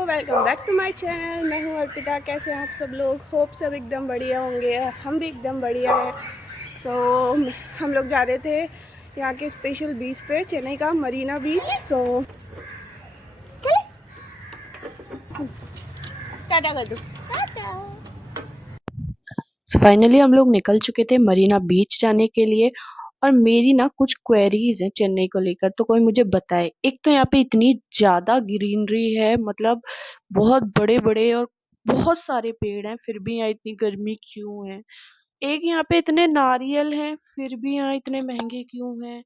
Welcome back to my channel. मैं हूँ अर्पिता। कैसे हैं आप सब लोग? होप सब एकदम बढ़िया होंगे। हम भी एकदम बढ़िया हैं। हम लोग जा रहे थे यहाँ के स्पेशल बीच पे, चेन्नई का मरीना बीच। टाटा कर दो। फाइनली हम लोग निकल चुके थे मरीना बीच जाने के लिए। और मेरी ना कुछ क्वेरीज हैं चेन्नई को लेकर, तो कोई मुझे बताए। एक तो यहाँ पे इतनी ज्यादा ग्रीनरी है, मतलब बहुत बड़े बड़े और बहुत सारे पेड़ हैं, फिर भी यहाँ इतनी गर्मी क्यों है? एक यहाँ पे इतने नारियल हैं, फिर भी यहाँ इतने महंगे क्यों हैं?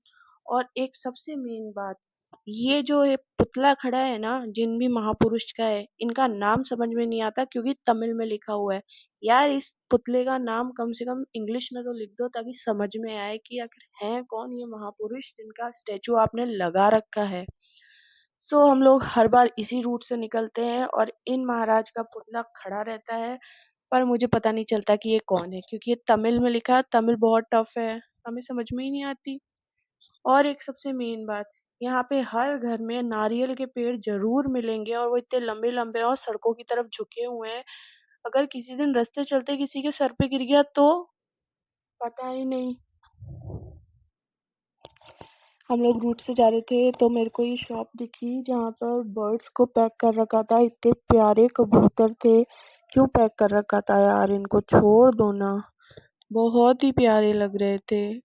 और एक सबसे मेन बात, ये जो ये पुतला खड़ा है ना, जिन भी महापुरुष का है, इनका नाम समझ में नहीं आता क्योंकि तमिल में लिखा हुआ है। यार, इस पुतले का नाम कम से कम इंग्लिश में तो लिख दो ताकि समझ में आए कि आखिर है कौन ये महापुरुष जिनका स्टेचू आपने लगा रखा है। हम लोग हर बार इसी रूट से निकलते हैं और इन महाराज का पुतला खड़ा रहता है, पर मुझे पता नहीं चलता कि ये कौन है क्योंकि ये तमिल में लिखा है। तमिल बहुत टफ है, हमें समझ में ही नहीं आती। और एक सबसे मेन बात, यहाँ पे हर घर में नारियल के पेड़ जरूर मिलेंगे और वो इतने लंबे लंबे और सड़कों की तरफ झुके हुए हैं। अगर किसी दिन रास्ते चलते किसी के सर पे गिर गया तो पता ही नहीं। हम लोग रूट से जा रहे थे तो मेरे को ये शॉप दिखी जहाँ पर बर्ड्स को पैक कर रखा था। इतने प्यारे कबूतर थे। क्यों पैक कर रखा था यार? इनको छोड़ दो ना, बहुत ही प्यारे लग रहे थे।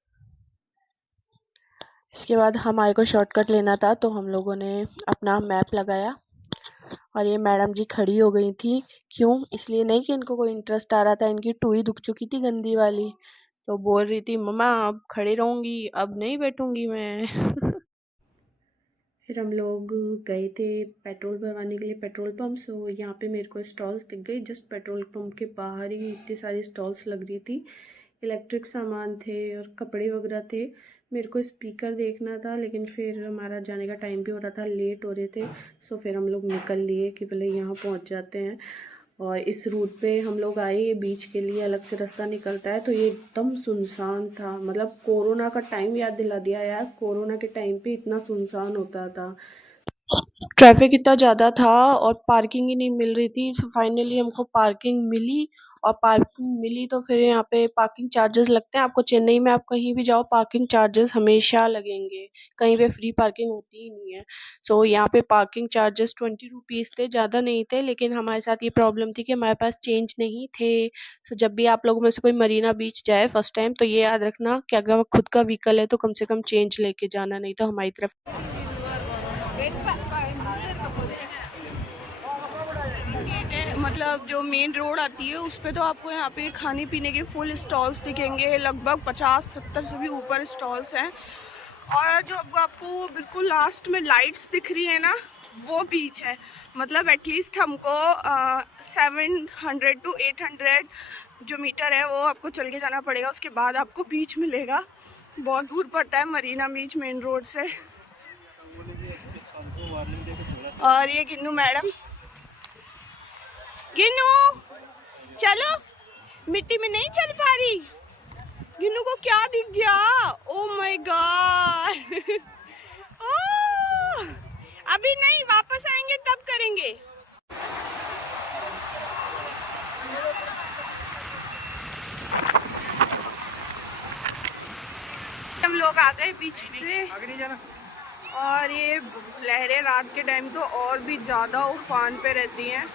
इसके बाद हमारे को शॉर्टकट लेना था तो हम लोगों ने अपना मैप लगाया और ये मैडम जी खड़ी हो गई थी। क्यों? इसलिए नहीं कि इनको कोई इंटरेस्ट आ रहा था, इनकी टुई दुख चुकी थी गंदी वाली, तो बोल रही थी मम्मा अब खड़ी रहूंगी, अब नहीं बैठूंगी मैं। फिर हम लोग गए थे पेट्रोल भरवाने के लिए पेट्रोल पंप। यहाँ पे मेरे को स्टॉल्स दिख गई। जस्ट पेट्रोल पंप के बाहर ही इतनी सारी स्टॉल्स लग रही थी। इलेक्ट्रिक सामान थे और कपड़े वगैरह थे। मेरे को स्पीकर देखना था, लेकिन फिर हमारा जाने का टाइम भी हो रहा था, लेट हो रहे थे। फिर हम लोग निकल लिए कि पहले यहाँ पहुँच जाते हैं। और इस रूट पे हम लोग आए, ये बीच के लिए अलग से रास्ता निकलता है, तो ये एकदम सुनसान था। मतलब कोरोना का टाइम याद दिला दिया यार। कोरोना के टाइम पे इतना सुनसान होता था, ट्रैफिक इतना ज़्यादा था और पार्किंग ही नहीं मिल रही थी। फाइनली हमको पार्किंग मिली। और पार्किंग मिली तो फिर यहाँ पे पार्किंग चार्जेस लगते हैं। आपको चेन्नई में आप कहीं भी जाओ पार्किंग चार्जेस हमेशा लगेंगे, कहीं पे फ्री पार्किंग होती ही नहीं है। यहाँ पे पार्किंग चार्जेस 20 रुपीज़ थे, ज़्यादा नहीं थे। लेकिन हमारे साथ ये प्रॉब्लम थी कि हमारे पास चेंज नहीं थे। जब भी आप लोगों में से कोई मरीना बीच जाए फर्स्ट टाइम, तो ये याद रखना कि अगर खुद का व्हीकल है तो कम से कम चेंज लेके जाना, नहीं तो हमारी तरफ। मतलब जो मेन रोड आती है उस पे तो आपको यहाँ पे खाने पीने के फुल स्टॉल्स दिखेंगे। लगभग 50-70 से भी ऊपर स्टॉल्स हैं। और जो आपको बिल्कुल लास्ट में लाइट्स दिख रही है ना, वो बीच है। मतलब एटलीस्ट हमको 700 to 800 जो मीटर है वो आपको चल के जाना पड़ेगा, उसके बाद आपको बीच मिलेगा। बहुत दूर पड़ता है मरीना बीच मेन रोड से। और ये गिन्नू मैडम, गिन्नू चलो, मिट्टी में नहीं चल पा रही। गिन्नू को क्या दिख गया? Oh my God. अभी नहीं, वापस आएंगे तब करेंगे। हम लोग आ गए बीच पे। आगे नहीं जाना। और ये लहरें रात के टाइम तो और भी ज़्यादा उफान पे रहती हैं।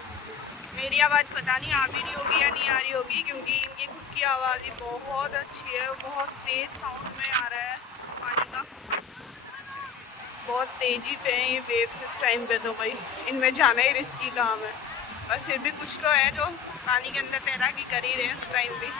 मेरी आवाज़ पता नहीं आ भी रही होगी या नहीं आ रही होगी, क्योंकि इनकी खुद की आवाज़ ही बहुत अच्छी है। बहुत तेज़ साउंड में आ रहा है पानी का, बहुत तेज़ी पे है ये वेव्स इस टाइम पे। तो भाई इनमें जाना ही रिस्की काम है, और फिर भी कुछ तो है जो पानी के अंदर तैराकी कर ही रहे हैं इस टाइम भी।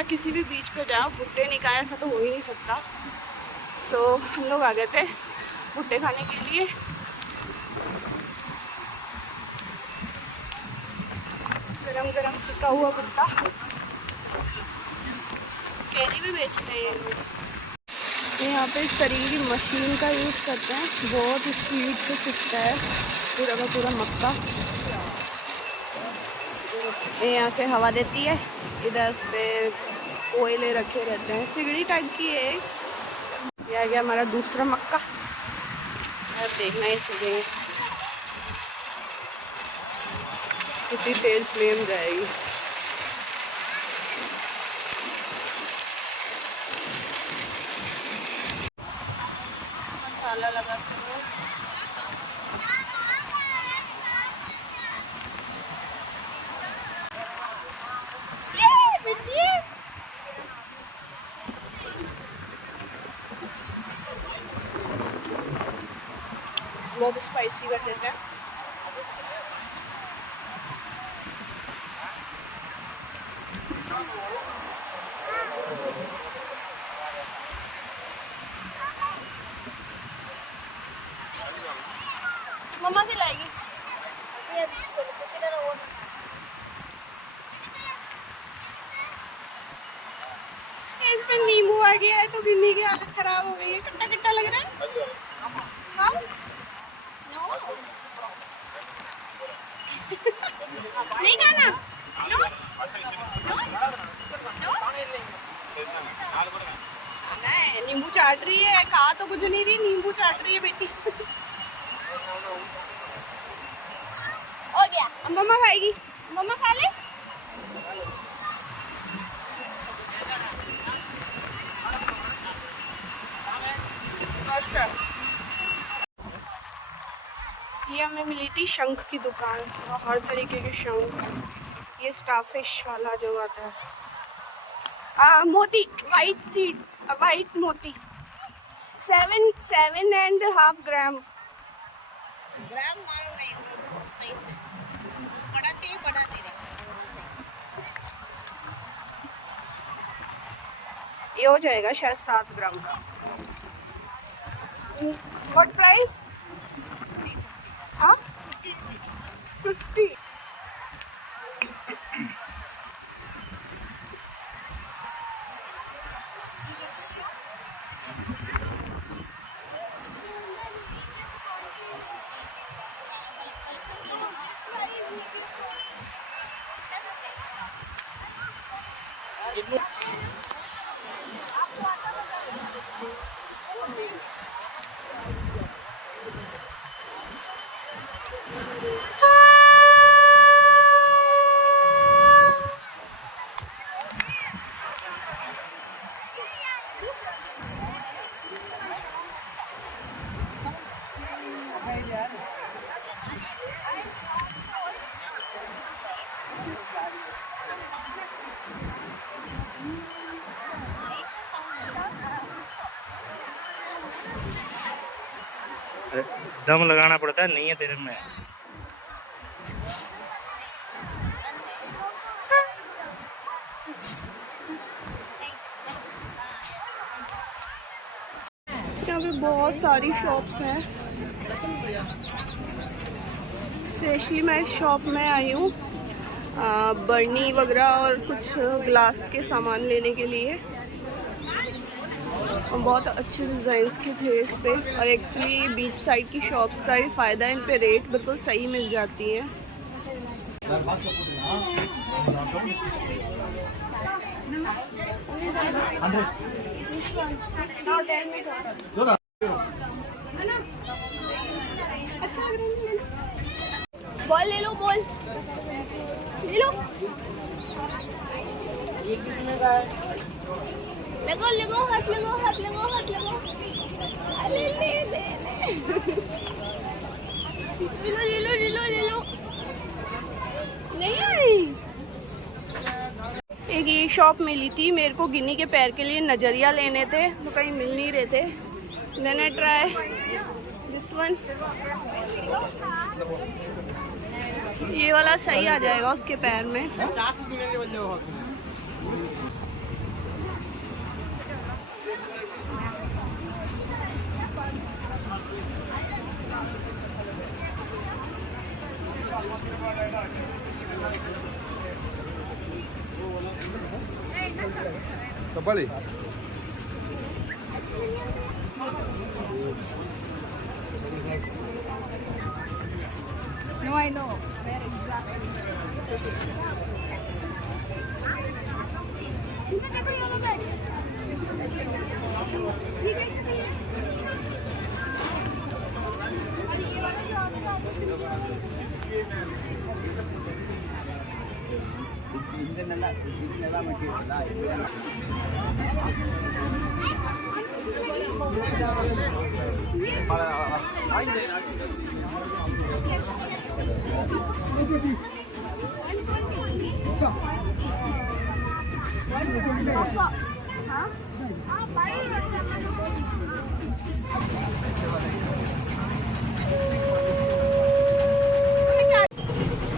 या किसी भी बीच पे जाओ भुट्टे नहीं खाए ऐसा तो हो ही नहीं सकता। तो हम लोग आ गए थे भुट्टे खाने के लिए। गरम गरम सिका हुआ भुट्टा, कैरी भी बेचते हैं ये लोग। यहाँ पे इस तरीके की मशीन का यूज़ करते हैं, बहुत स्पीड से सिकता है पूरा का पूरा मक्का। ये यहाँ से हवा देती है, इधर पे कोयले रखे रहते हैं, सिगड़ी टाइप की है। ये आ गया हमारा दूसरा मक्का, अब देखना ही सीखेंगे कितनी तेज फ्लेम जाएगी। मसाला लगाते हैं, बहुत स्पाइसी कर देते हैं। मम्मा खिलाएगी। इसमें नींबू आ गया है तो गिन्नी की हालत खराब हो गई है, खट्टा खट्टा लग रहा है। हाँ? No? नहीं खाना? No? No? No? नहीं, नींबू चाट रही है, खा तो कुछ नहीं रही, नींबू चाट रही है बेटी। हो गया, अब मम्मा खाएगी, मम्मा खा ले। ये हमें मिली थी शंख की दुकान, और हर तरीके के शंख। ये स्टारफिश वाला जो आता है, मोती, वाइट सीड, वाइट मोती, 7.5 ग्राम। ग्राम मालूम नहीं होगा सही से, बड़ा चाहिए बड़ा दे रहे। ये हो जाएगा शायद 7 ग्राम का। What price? हाँ 50। दम लगाना पड़ता है, नहीं है तेरे में। यहाँ पे बहुत सारी शॉप्स हैं। स्पेशली मैं इस शॉप में आई हूँ बर्नी वगैरह और कुछ ग्लास के सामान लेने के लिए। बहुत अच्छे डिज़ाइंस के थे इस पे, और एक्चुअली बीच साइड की शॉप्स का ही फ़ायदा है, इन पे रेट बिल्कुल सही मिल जाती है। अच्छा लग रहा है, बॉल ले लो, बॉल ले लो, लगो लगो, हाथ लगो, हाथ लगो, हाथ लगो, ले ले ले ले लो ले लो ले लो। नहीं आई। एक ये शॉप मिली थी मेरे को गिन्नी के पैर के लिए नजरिया लेने थे, तो कहीं मिल नहीं रहे थे। Then I try this one, ये वाला सही आ जाएगा उसके पैर में। ¿Cuál es? No, I know. Where exactly?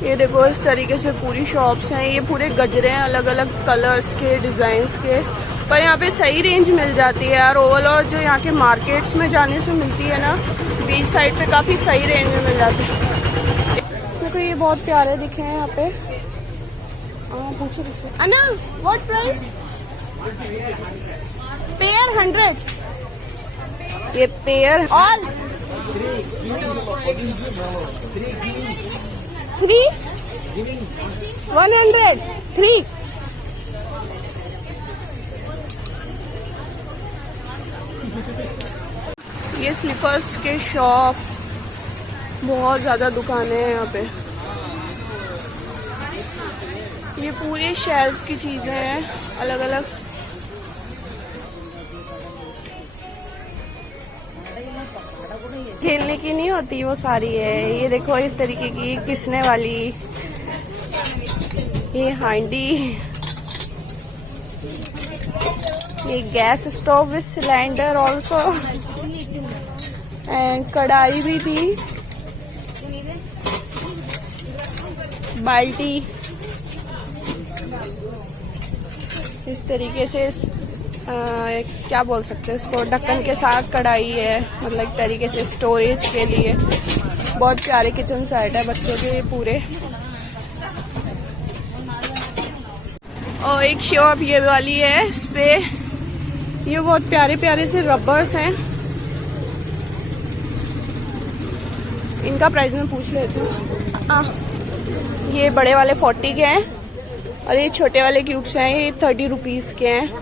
ये देखो इस तरीके से पूरी शॉप्स हैं। ये पूरे गजरे हैं अलग अलग कलर्स के, डिज़ाइंस के। पर यहाँ पे सही रेंज मिल जाती है यार। ओवरऑल जो यहाँ के मार्केट्स में जाने से मिलती है ना, बीच साइड पे काफ़ी सही रेंज में मिल जाती है। देखो ये बहुत प्यारे दिखे हैं यहाँ पे। पूछो किससे अन्ना, व्हाट प्राइस? पेयर 100। ये पेयर ऑल 3 100 3। ये स्लीपर्स के शॉप, बहुत ज़्यादा दुकानें हैं यहाँ पे। ये पूरी शेल्फ की चीज़ें हैं अलग अलग। खेलने की नहीं होती वो सारी है। ये देखो इस तरीके की किसने वाली, ये हांडी, ये gas stove with cylinder also, and कढ़ाई भी थी, बाल्टी। इस तरीके से क्या बोल सकते हैं इसको, ढक्कन के साथ कढ़ाई है, मतलब एक तरीके से स्टोरेज के लिए। बहुत प्यारे किचन सेट है बच्चों के पूरे। और एक शॉप ये वाली है, इस पे ये बहुत प्यारे प्यारे से रबर्स हैं। इनका प्राइस मैं पूछ लेती हूँ। ये बड़े वाले 40 के हैं और ये छोटे वाले क्यूब्स हैं, ये 30 रुपीज़ के हैं।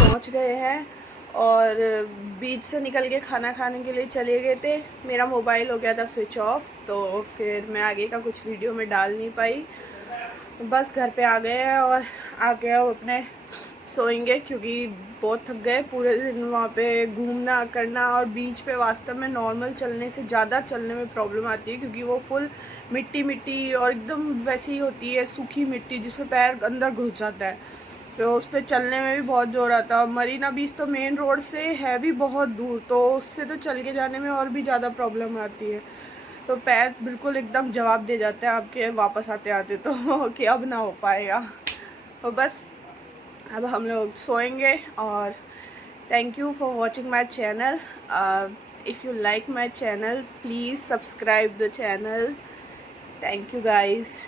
पहुंच गए हैं और बीच से निकल के खाना खाने के लिए चले गए थे। मेरा मोबाइल हो गया था स्विच ऑफ, तो फिर मैं आगे का कुछ वीडियो में डाल नहीं पाई। बस घर पे आ गए हैं और आके अब अपने सोएंगे, क्योंकि बहुत थक गए पूरे दिन वहाँ पे घूमना करना। और बीच पे वास्तव में नॉर्मल चलने से ज़्यादा चलने में प्रॉब्लम आती है, क्योंकि वो फुल मिट्टी मिट्टी और एकदम वैसी ही होती है, सूखी मिट्टी जिसमें पैर अंदर घुस जाता है। तो उस पर चलने में भी बहुत जोर आता है। मरीना बीच तो मेन रोड से है भी बहुत दूर, तो उससे तो चल के जाने में और भी ज़्यादा प्रॉब्लम आती है। तो पैर बिल्कुल एकदम जवाब दे जाते हैं आपके वापस आते आते, तो कि अब ना हो पाएगा। तो बस अब हम लोग सोएंगे। और thank you for watching my channel. If you like my channel please subscribe the channel. Thank you guys.